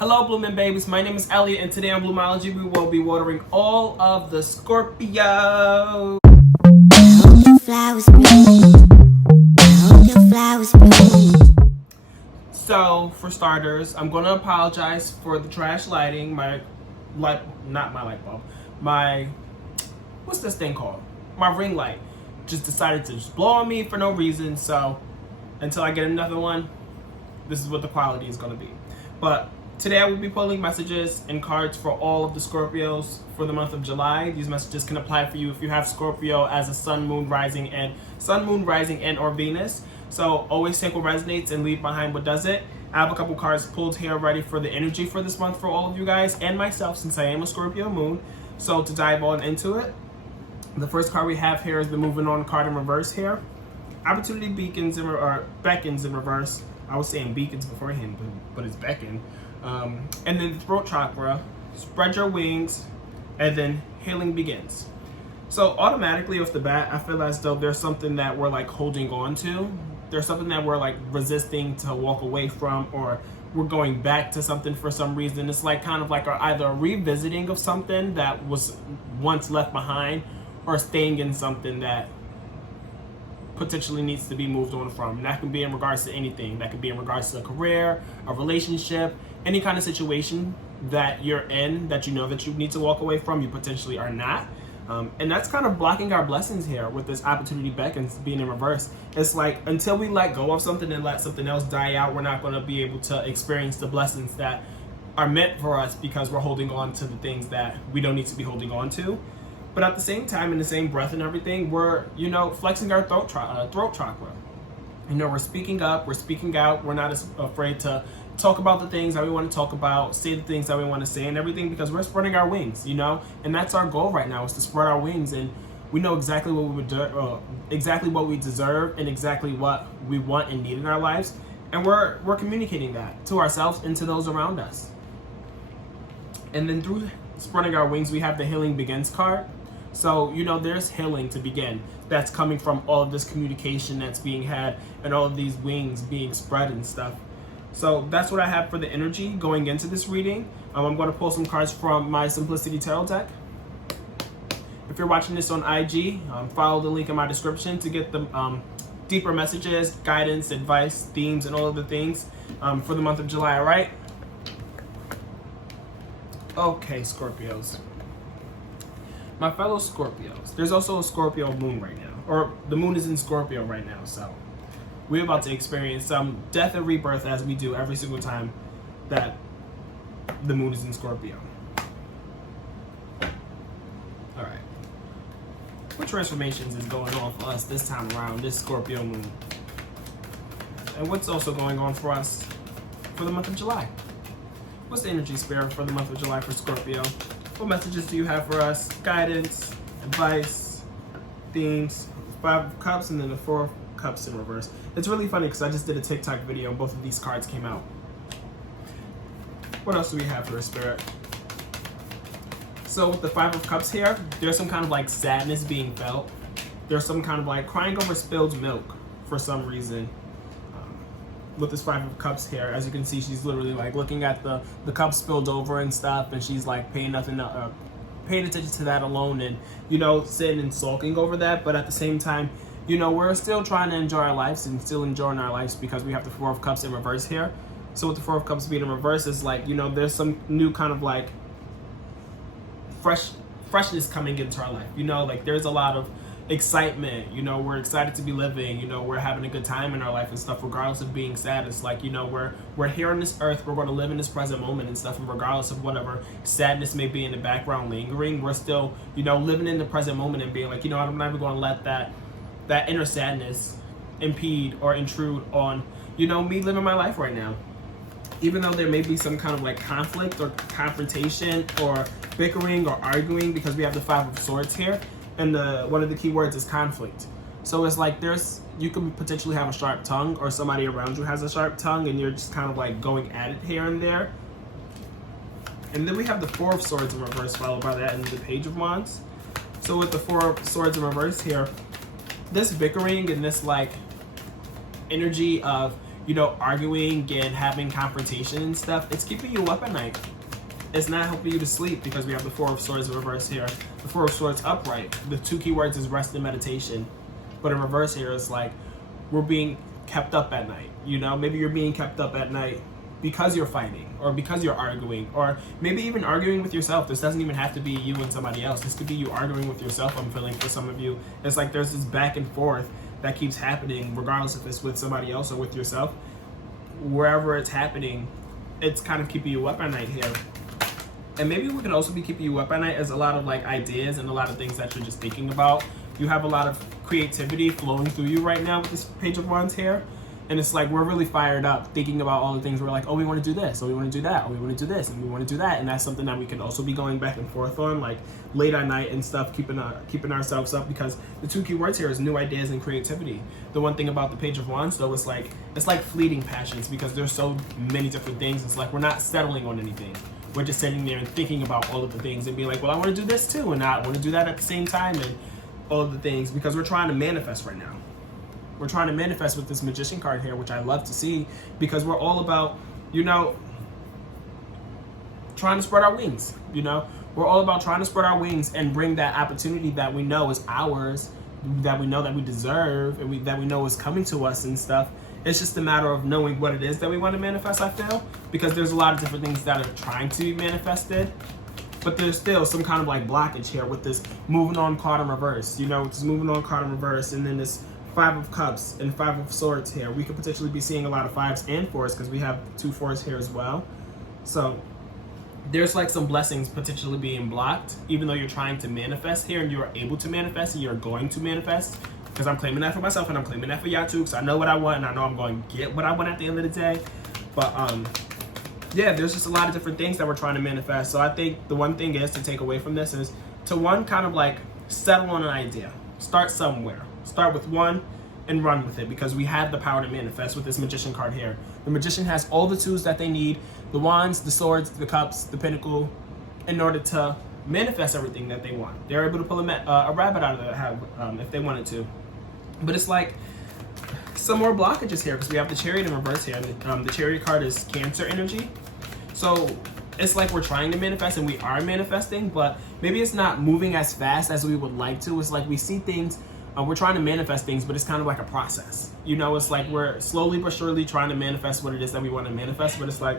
Hello, Bloomin' Babies. My name is Elliott, and today on Bloomology, we will be watering all of the Scorpio. So, for starters, I'm going to apologize for the trash lighting. What's this thing called? My ring light just decided to just blow on me for no reason. So, until I get another one, this is what the quality is going to be. But today I will be pulling messages and cards for all of the Scorpios for the month of July. These messages can apply for you if you have Scorpio as a sun, moon, rising, and or Venus. So always take what resonates and leave behind what doesn't. I have a couple cards pulled here ready for the energy for this month for all of you guys and myself, since I am a Scorpio moon. So to dive on into it, the first card we have here is the moving on card in reverse here. Opportunity beckons in reverse. I was saying beacons beforehand, but it's beckon. And then the throat chakra, spread your wings, and then healing begins. So automatically off the bat, I feel as though there's something that we're like holding on to. There's something that we're like resisting to walk away from, or we're going back to something for some reason. It's like kind of like either a revisiting of something that was once left behind, or staying in something that potentially needs to be moved on from. And that can be in regards to anything. That could be in regards to a career, a relationship, any kind of situation that you're in that you know that you need to walk away from, you potentially are not. And that's kind of blocking our blessings here with this opportunity beckons being in reverse. It's like until we let go of something and let something else die out, we're not going to be able to experience the blessings that are meant for us, because we're holding on to the things that we don't need to be holding on to. But at the same time, in the same breath and everything, we're, flexing our throat chakra. We're speaking up, we're speaking out. We're not as afraid to talk about the things that we want to talk about, say the things that we want to say and everything, because we're spreading our wings, and that's our goal right now, is to spread our wings. And we know exactly what we deserve and exactly what we want and need in our lives. And we're communicating that to ourselves and to those around us. And then through spreading our wings, we have the healing begins card. So, there's healing to begin. That's coming from all of this communication that's being had and all of these wings being spread and stuff. So that's what I have for the energy going into this reading. I'm going to pull some cards from my Simplicity Tarot deck. If you're watching this on IG, follow the link in my description to get the deeper messages, guidance, advice, themes, and all of the things for the month of July, all right? Okay, Scorpios. My fellow Scorpios, there's also a Scorpio moon right now, or the moon is in Scorpio right now, so we're about to experience some death and rebirth, as we do every single time that the moon is in Scorpio. All right. What transformations is going on for us this time around, this Scorpio moon? And what's also going on for us for the month of July? What's the energy spirit for the month of July for Scorpio? What messages do you have for us? Guidance, advice, themes, 5 of Cups, and then the 4 of Cups in reverse. It's really funny because I just did a TikTok video and both of these cards came out. What else do we have for a spirit? So with the 5 of Cups here, there's some kind of like sadness being felt. There's some kind of like crying over spilled milk for some reason. With this 5 of Cups here, as you can see, she's literally like looking at the cup spilled over and stuff, and she's like paying attention to that alone, and sitting and sulking over that. But at the same time, we're still trying to enjoy our lives and still enjoying our lives, because we have the 4 of Cups in reverse here. So with the 4 of Cups being in reverse, it's like, there's some new kind of like freshness coming into our life. Like there's a lot of excitement. We're excited to be living. We're having a good time in our life and stuff, regardless of being sad. It's like, we're here on this earth. We're going to live in this present moment and stuff, and regardless of whatever sadness may be in the background lingering, we're still, living in the present moment and being like, I'm never going to let that inner sadness impede or intrude on, me living my life right now. Even though there may be some kind of like conflict or confrontation or bickering or arguing, because we have the 5 of Swords here, and one of the key words is conflict. So it's like you could potentially have a sharp tongue, or somebody around you has a sharp tongue, and you're just kind of like going at it here and there. And then we have the 4 of Swords in reverse, followed by that and the Page of Wands. So with the 4 of Swords in reverse here, this bickering and this like energy of you know, arguing and having confrontation and stuff, it's keeping you up at night. It's not helping you to sleep because we have the Four of Swords in reverse here. The Four of Swords upright. The two keywords is rest and meditation. But in reverse here, it's like we're being kept up at night. You know, maybe you're being kept up at night because you're fighting or because you're arguing, or maybe even arguing with yourself. This doesn't even have to be you and somebody else. This could be you arguing with yourself, I'm feeling, for some of you. It's like there's this back and forth that keeps happening, regardless if it's with somebody else or with yourself. Wherever it's happening, it's kind of keeping you up at night here. And maybe what can also be keeping you up at night is a lot of like ideas and a lot of things that you're just thinking about. You have a lot of creativity flowing through you right now with this Page of Wands here. And it's like we're really fired up thinking about all the things. We're like, oh, we want to do this, oh, we want to do that, oh, we want to do this, and we want to do that. And that's something that we can also be going back and forth on, like late at night and stuff, keeping ourselves up, because the two key words here is new ideas and creativity. The one thing about the Page of Wands, though, is like it's like fleeting passions, because there's so many different things. It's like we're not settling on anything. We're just sitting there and thinking about all of the things and being like, well, I want to do this too, and I want to do that at the same time, and all of the things, because we're trying to manifest right now. We're trying to manifest with this Magician card here, which I love to see, because we're all about, you know, trying to spread our wings, you know? We're all about trying to spread our wings and bring that opportunity that we know is ours, that we know that we deserve, and that we know is coming to us and stuff. It's just a matter of knowing what it is that we want to manifest, I feel, because there's a lot of different things that are trying to be manifested, but there's still some kind of like blockage here with this moving on card in reverse, you know, this moving on card in reverse, and then this Five of Cups and Five of Swords here. We could potentially be seeing a lot of fives and fours because we have two fours here as well. So there's like some blessings potentially being blocked, even though you're trying to manifest here and you're able to manifest and you're going to manifest. Because I'm claiming that for myself and I'm claiming that for y'all too, because I know what I want and I know I'm going to get what I want at the end of the day. But yeah, there's just a lot of different things that we're trying to manifest. So I think the one thing is to take away from this is to one, kind of like settle on an idea. Start somewhere. Start with one and run with it, because we have the power to manifest with this Magician card here. The Magician has all the tools that they need, the wands, the swords, the cups, the pentacle, in order to manifest everything that they want. They're able to pull a rabbit out of the hat if they wanted to. But it's like some more blockages here, because we have the Chariot in reverse here. The Chariot card is Cancer energy. So it's like we're trying to manifest and we are manifesting, but maybe it's not moving as fast as we would like to. It's like we see things, we're trying to manifest things, but it's kind of like a process. You know, it's like we're slowly but surely trying to manifest what it is that we want to manifest, but it's like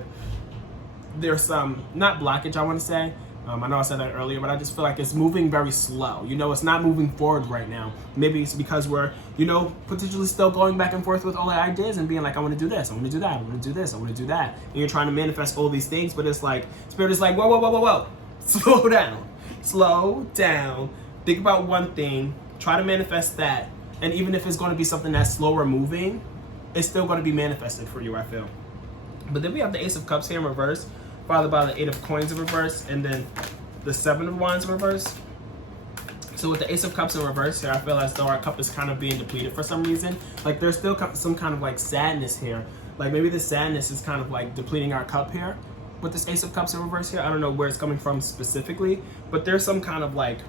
there's some, not blockage, I want to say. I know I said that earlier, but I just feel like it's moving very slow. You know, it's not moving forward right now. Maybe it's because we're, you know, potentially still going back and forth with all the ideas and being like, I want to do this, I want to do that, I want to do this, I want to do that. And you're trying to manifest all these things, but it's like, Spirit is like, whoa, whoa, whoa, whoa, whoa. Slow down. Slow down. Think about one thing. Try to manifest that. And even if it's going to be something that's slower moving, it's still going to be manifested for you, I feel. But then we have the Ace of Cups here in reverse, followed by the Eight of Coins in reverse, and then the Seven of Wands in reverse. So with the Ace of Cups in reverse here, I feel as though our cup is kind of being depleted for some reason. Like there's still some kind of like sadness here. Like maybe the sadness is kind of like depleting our cup here with this Ace of Cups in reverse here. I don't know where it's coming from specifically, but there's some kind of like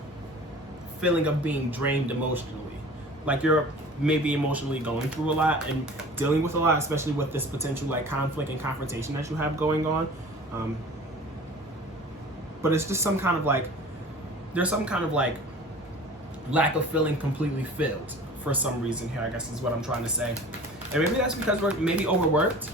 feeling of being drained emotionally. Like you're maybe emotionally going through a lot and dealing with a lot, especially with this potential like conflict and confrontation that you have going on. But it's just some kind of like, there's some kind of like lack of feeling completely filled for some reason here, I guess is what I'm trying to say. And maybe that's because we're maybe overworked,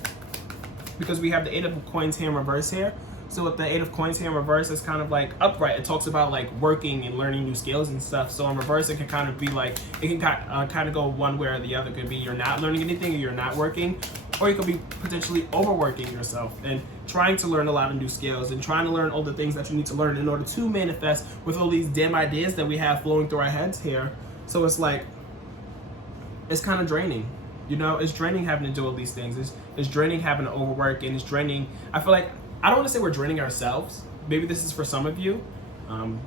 because we have the Eight of Coins here in reverse here. So with the Eight of Coins here in reverse, it's kind of like upright. It talks about like working and learning new skills and stuff. So in reverse, it can kind of be like, it can kind of go one way or the other. It could be you're not learning anything or you're not working, or you could be potentially overworking yourself and trying to learn a lot of new skills and trying to learn all the things that you need to learn in order to manifest with all these damn ideas that we have flowing through our heads here. So it's like, it's kind of draining. You know, it's draining having to do all these things. It's draining having to overwork, and it's draining. I feel like, I don't want to say we're draining ourselves. Maybe this is for some of you.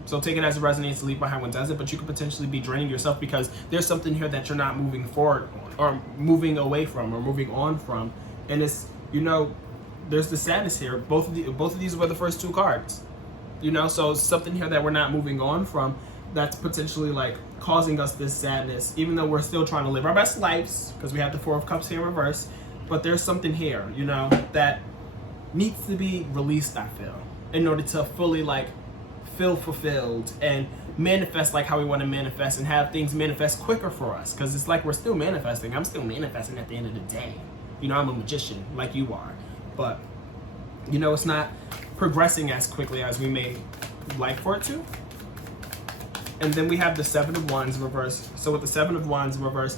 So take it as it resonates, leave behind what doesn't, but you could potentially be draining yourself because there's something here that you're not moving forward on, or moving away from, or moving on from. And it's, you know, there's the sadness here. Both of these were the first two cards. You know, so something here that we're not moving on from that's potentially like causing us this sadness, even though we're still trying to live our best lives, because we have the Four of Cups here in reverse. but there's something here, you know, that needs to be released, I feel, in order to fully like feel fulfilled and manifest like how we want to manifest and have things manifest quicker for us. Because it's like we're still manifesting. I'm still manifesting at the end of the day. You know, I'm a magician like you are, but you know, it's not progressing as quickly as we may like for it to. And then we have the Seven of Wands in reverse. So with the Seven of Wands in reverse,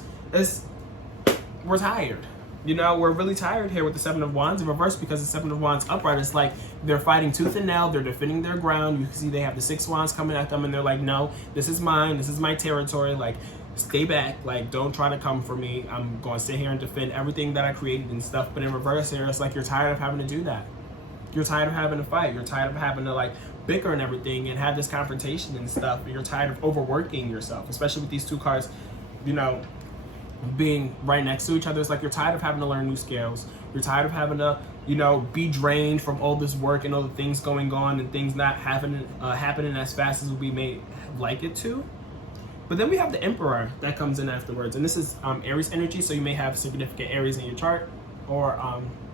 we're tired. You know, we're really tired here with the Seven of Wands in reverse, because the Seven of Wands upright is like they're fighting tooth and nail. They're defending their ground. You can see they have the Six Wands coming at them, and they're like, no, this is mine. This is my territory. Like, stay back. Like, don't try to come for me. I'm going to sit here and defend everything that I created and stuff. But in reverse here, it's like you're tired of having to do that. You're tired of having to fight. You're tired of having to like bicker and everything and have this confrontation and stuff. You're tired of overworking yourself, especially with these two cards, you know, being right next to each other. It's like you're tired of having to learn new skills. You're tired of having to, you know, be drained from all this work and all the things going on and things not happening as fast as we may like it to. But then we have the Emperor that comes in afterwards, and this is Aries energy. So you may have significant Aries in your chart, or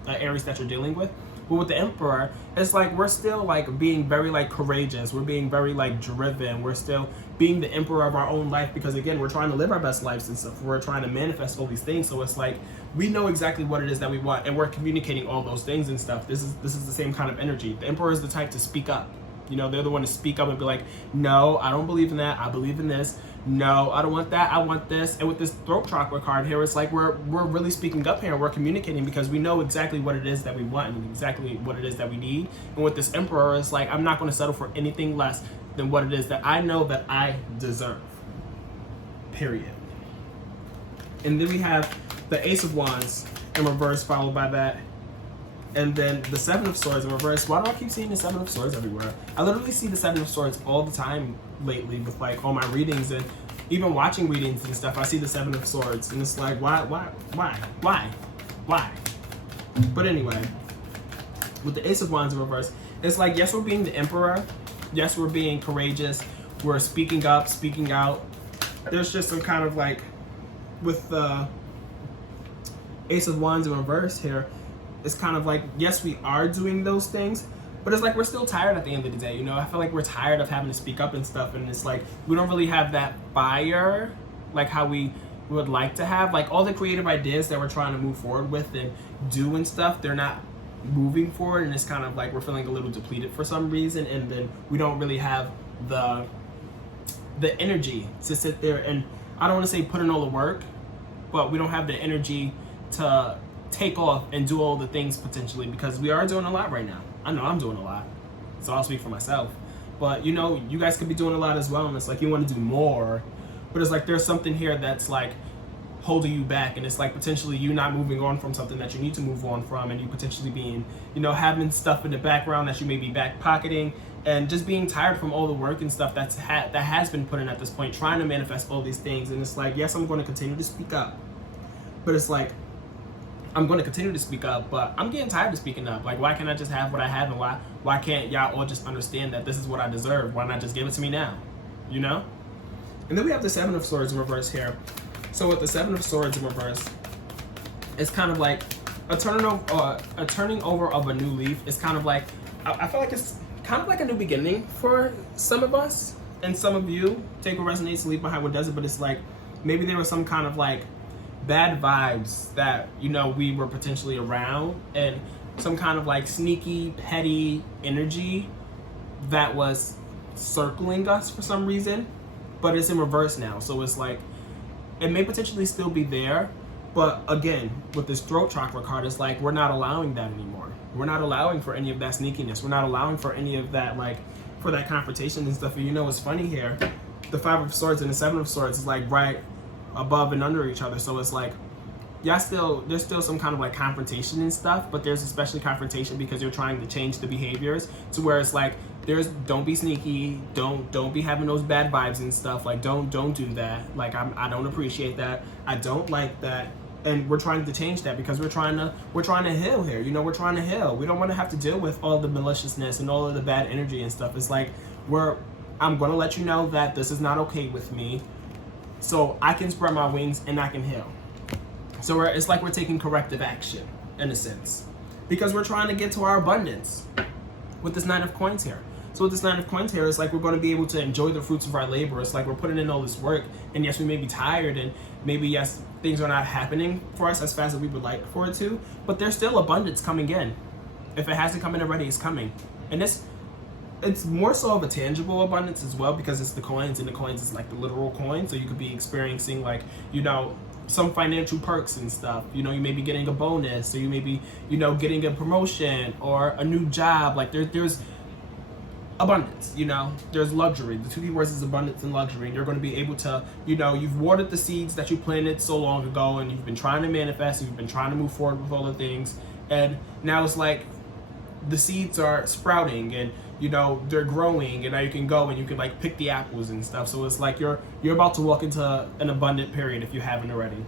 Aries that you're dealing with. But with the Emperor, it's like we're still like being very like courageous. We're being very like driven. We're still being the emperor of our own life, because again, we're trying to live our best lives and stuff. We're trying to manifest all these things. So it's like we know exactly what it is that we want, and we're communicating all those things and stuff. This is the same kind of energy. The Emperor is the type to speak up. You know, they're the one to speak up and be like, no, I don't believe in that. I believe in this. No, I don't want that. I want this. And with this throat chakra card here, it's like we're really speaking up here, and we're communicating because we know exactly what it is that we want and exactly what it is that we need. And with this Emperor, it's like I'm not going to settle for anything less than what it is that I know that I deserve. Period. And then we have the Ace of Wands in reverse, followed by that. And then the Seven of Swords in reverse. Why do I keep seeing the Seven of Swords everywhere? I literally see the Seven of Swords all the time lately with like all my readings and even watching readings and stuff. I see the Seven of Swords, and it's like, why? But anyway, with the Ace of Wands in reverse, it's like, yes, we're being the Emperor. Yes, we're being courageous. We're speaking up, speaking out. There's just some kind of like, with the Ace of Wands in reverse here, it's kind of like, yes, we are doing those things, but it's like we're still tired at the end of the day. You know, I feel like we're tired of having to speak up and stuff, and it's like we don't really have that fire like how we would like to have. Like all the creative ideas that we're trying to move forward with and do and stuff, they're not moving forward, and it's kind of like we're feeling a little depleted for some reason, and then we don't really have the energy to sit there and, I don't want to say put in all the work, but we don't have the energy to take off and do all the things potentially, because we are doing a lot right now. I know I'm doing a lot, so I'll speak for myself, but you know, you guys could be doing a lot as well, and it's like you want to do more, but it's like there's something here that's like holding you back, and it's like potentially you not moving on from something that you need to move on from, and you potentially being, you know, having stuff in the background that you may be back pocketing, and just being tired from all the work and stuff that has been put in at this point, trying to manifest all these things. And it's like, yes, I'm going to continue to speak up, but it's like I'm going to continue to speak up, but I'm getting tired of speaking up. Like, why can't I just have what I have, and why can't y'all all just understand that this is what I deserve? Why not just give it to me now? You know? And then we have the Seven of Swords in reverse here. So with the Seven of Swords in reverse, it's kind of like a turning over of a new leaf. It's kind of like, I feel like it's kind of like a new beginning for some of us, and some of you. Take what resonates, leave behind what doesn't. But it's like maybe there was some kind of like bad vibes that, you know, we were potentially around, and some kind of like sneaky, petty energy that was circling us for some reason, but it's in reverse now. So it's like it may potentially still be there, but again, with this throat chakra card, it's like we're not allowing that anymore. We're not allowing for any of that sneakiness. We're not allowing for any of that, like, for that confrontation and stuff. And you know what's funny here? The Five of Swords and the Seven of Swords is like right above and under each other. So it's like, there's still some kind of like confrontation and stuff, but there's especially confrontation because you're trying to change the behaviors to where it's like, don't be sneaky, don't be having those bad vibes and stuff. Like, don't do that. Like, I don't appreciate that. I don't like that. And we're trying to change that because we're trying to heal here. You know, we're trying to heal. We don't want to have to deal with all the maliciousness and all of the bad energy and stuff. It's like I'm gonna let you know that this is not okay with me, so I can spread my wings and I can heal. So it's like we're taking corrective action in a sense, because we're trying to get to our abundance with this Nine of Coins here. So with this Nine of Coins here, it's like we're going to be able to enjoy the fruits of our labor. It's like we're putting in all this work, and yes, we may be tired, and maybe, yes, things are not happening for us as fast as we would like for it to, but there's still abundance coming in. If it hasn't come in already, it's coming. And it's more so of a tangible abundance as well, because it's the coins, and the coins is like the literal coin. So you could be experiencing, like, you know, some financial perks and stuff. You know, you may be getting a bonus, or you may be, you know, getting a promotion or a new job. Like there's abundance, you know, there's luxury. The two key words is abundance and luxury, and you're going to be able to, you know, you've watered the seeds that you planted so long ago, and you've been trying to manifest, you've been trying to move forward with all the things, and now it's like the seeds are sprouting, and you know they're growing, and now you can go and you can like pick the apples and stuff. So it's like you're about to walk into an abundant period if you haven't already.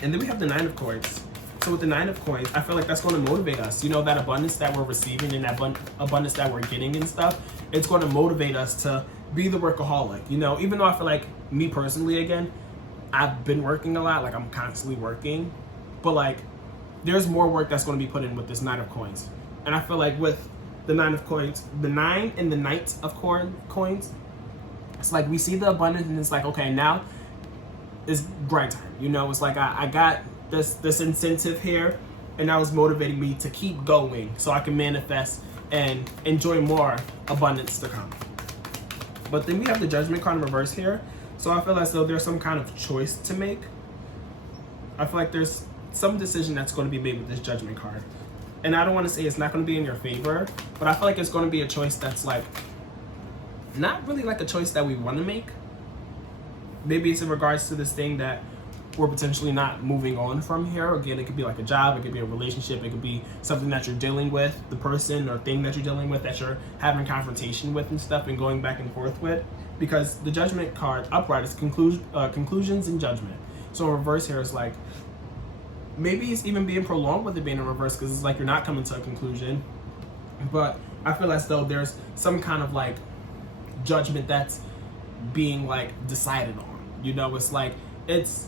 And then we have the Nine of Coins. So with the Nine of Coins, I feel like that's going to motivate us. You know, that abundance that we're receiving and that abundance that we're getting and stuff, it's going to motivate us to be the workaholic. You know, even though I feel like, me personally, again, I've been working a lot, like I'm constantly working, but like there's more work that's going to be put in with this Nine of Coins. And I feel like with the Nine of Coins, the Nine and the Knight of Coins, it's like we see the abundance, and it's like, okay, now it's grind time. You know, it's like I got this incentive here, and that was motivating me to keep going so I can manifest and enjoy more abundance to come. But then we have the Judgment card in reverse here. So I feel as though there's some kind of choice to make. I feel like there's some decision that's going to be made with this Judgment card. And I don't want to say it's not going to be in your favor, but I feel like it's going to be a choice that's like, not really like a choice that we want to make. Maybe it's in regards to this thing that we're potentially not moving on from here. Again, it could be like a job, it could be a relationship, it could be something that you're dealing with, the person or thing that you're dealing with, that you're having confrontation with and stuff, and going back and forth with. Because the Judgment card upright is conclusions and judgment. So in reverse here, it's like, maybe it's even being prolonged with it being in reverse, because it's like you're not coming to a conclusion. But I feel as though there's some kind of like judgment that's being like decided on. You know, it's like it's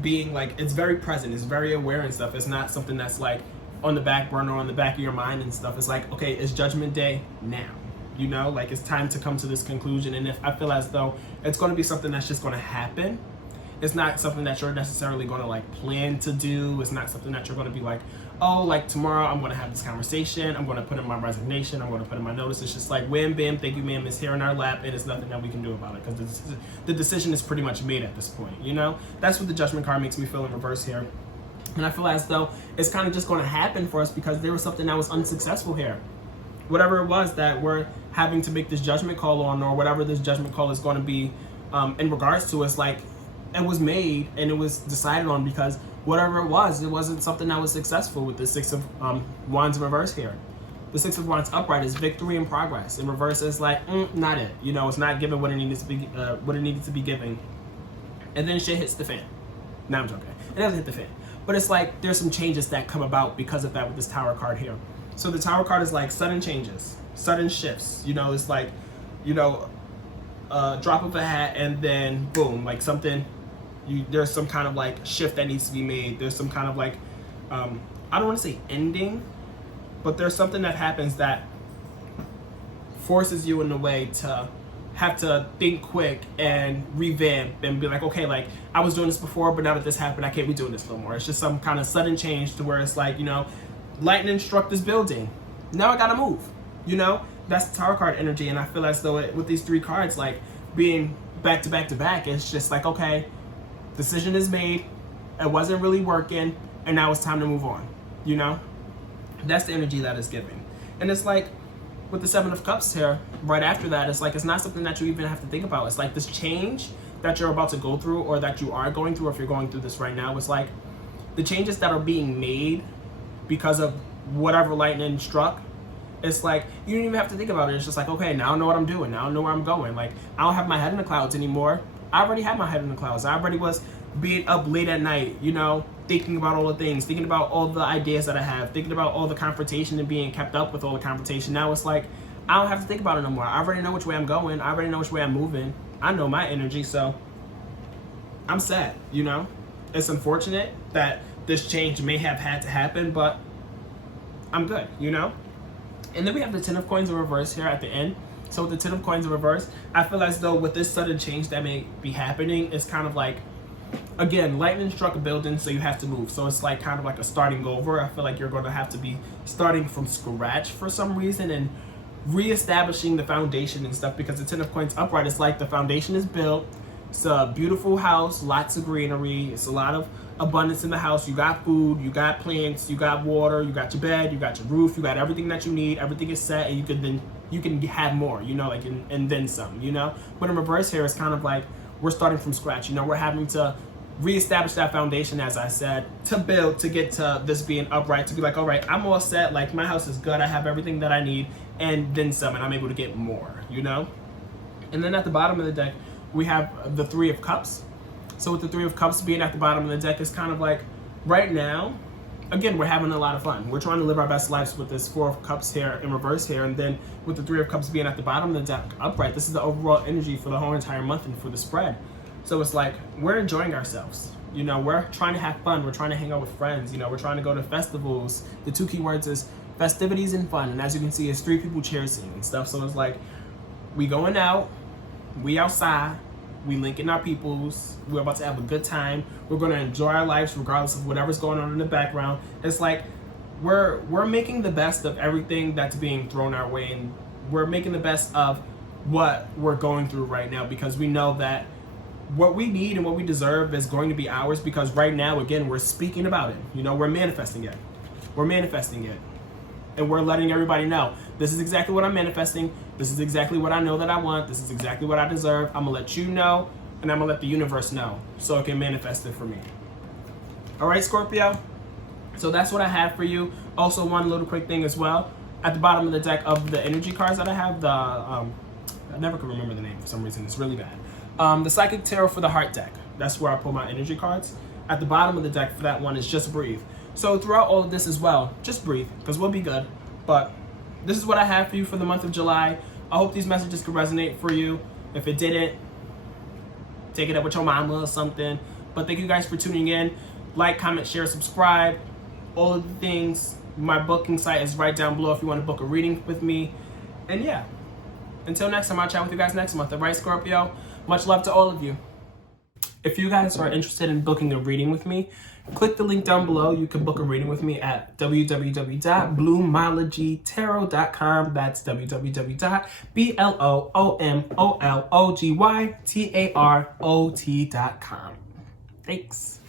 being like, it's very present, it's very aware and stuff. It's not something that's like on the back burner or on the back of your mind and stuff. It's like, okay, it's judgment day now. You know, like it's time to come to this conclusion. And if I feel as though it's going to be something that's just going to happen, it's not something that you're necessarily going to like plan to do. It's not something that you're going to be like, oh, like tomorrow I'm going to have this conversation, I'm going to put in my resignation, I'm going to put in my notice. It's just like, wham, bam, thank you, ma'am, it's here in our lap, and there's nothing that we can do about it, because the decision is pretty much made at this point. You know, that's what the Judgment card makes me feel in reverse here. And I feel as though it's kind of just going to happen for us because there was something that was unsuccessful here. Whatever it was that we're having to make this judgment call on, or whatever this judgment call is going to be in regards to, it's like it was made and it was decided on, because whatever it wasn't something that was successful with the Six of Wands in reverse here. The Six of Wands upright is victory and progress. In reverse, it's like, not it. You know, it's not giving what it needed to be giving. And then shit hits the fan. No, I'm joking. It doesn't hit the fan. But it's like there's some changes that come about because of that with this Tower card here. So the Tower card is like sudden changes, sudden shifts. You know, it's like, you know, drop of a hat and then boom, like something. There's some kind of like shift that needs to be made. There's some kind of like, I don't want to say ending, but there's something that happens that forces you in a way to have to think quick and revamp and be like, okay, like I was doing this before, but now that this happened, I can't be doing this no more. It's just some kind of sudden change to where it's like, you know, lightning struck this building. Now I gotta move. You know, that's the Tower card energy. And I feel as though with these three cards, like being back to back to back, it's just like, okay, decision is made, it wasn't really working, and now it's time to move on. You know, that's the energy that is given. And it's like with the Seven of Cups here, right after that, it's like it's not something that you even have to think about. It's like this change that you're about to go through, or that you are going through, if you're going through this right now. It's like the changes that are being made because of whatever lightning struck. It's like you don't even have to think about it. It's just like, okay, now I know what I'm doing, now I know where I'm going. Like I don't have my head in the clouds anymore. I already had my head in the clouds. I already was being up late at night, you know, thinking about all the things, thinking about all the ideas that I have, thinking about all the confrontation and being kept up with all the confrontation. Now it's like, I don't have to think about it no more. I already know which way I'm going. I already know which way I'm moving. I know my energy, so I'm sad, you know? It's unfortunate that this change may have had to happen, but I'm good, you know? And then we have the 10 of coins in reverse here at the end. So with the 10 of coins in reverse, I feel as though with this sudden change that may be happening, it's kind of like, again, lightning struck a building, so you have to move. So it's like kind of like a starting over. I feel like you're going to have to be starting from scratch for some reason and reestablishing the foundation and stuff, because the 10 of coins upright is like the foundation is built. It's a beautiful house, lots of greenery. It's a lot of abundance in the house. You got food, you got plants, you got water, you got your bed, you got your roof, you got everything that you need. Everything is set, and you can have more, you know, like and then some, you know. But in reverse here, it's kind of like we're starting from scratch. You know, we're having to reestablish that foundation, as I said, to build, to get to this being upright, to be like, all right, I'm all set. Like, my house is good. I have everything that I need, and then some, and I'm able to get more, you know. And then at the bottom of the deck, we have the 3 of Cups. So with the 3 of Cups being at the bottom of the deck, it's kind of like right now, again, we're having a lot of fun. We're trying to live our best lives with this 4 of Cups here in reverse here. And then with the 3 of Cups being at the bottom of the deck upright, this is the overall energy for the whole entire month and for the spread. So it's like we're enjoying ourselves. You know, we're trying to have fun. We're trying to hang out with friends. You know, we're trying to go to festivals. The 2 key words is festivities and fun. And as you can see, it's 3 people cheersing and stuff. So it's like we going out, we outside, we linking our peoples, we're about to have a good time, we're going to enjoy our lives regardless of whatever's going on in the background. It's like we're making the best of everything that's being thrown our way, and we're making the best of what we're going through right now, because we know that what we need and what we deserve is going to be ours, because right now, again, we're speaking about it. You know, we're manifesting it. We're manifesting it. And we're letting everybody know, this is exactly what I'm manifesting. This is exactly what I know that I want. This is exactly what I deserve. I'm going to let you know, and I'm going to let the universe know so it can manifest it for me. All right, Scorpio? So that's what I have for you. Also, one little quick thing as well. At the bottom of the deck of the energy cards that I have, I never can remember the name for some reason. It's really bad. The Psychic Tarot for the Heart deck. That's where I pull my energy cards. At the bottom of the deck for that one is Just Breathe. So throughout all of this as well, just breathe, because we'll be good. But this is what I have for you for the month of July. I hope these messages could resonate for you. If it didn't, take it up with your mama or something. But thank you guys for tuning in. Like, comment, share, subscribe. All of the things. My booking site is right down below if you want to book a reading with me. And yeah, until next time, I'll chat with you guys next month. All right, Scorpio? Much love to all of you. If you guys are interested in booking a reading with me, click the link down below. You can book a reading with me at www.bloomologytarot.com. That's www.bloomologytarot.com. Thanks.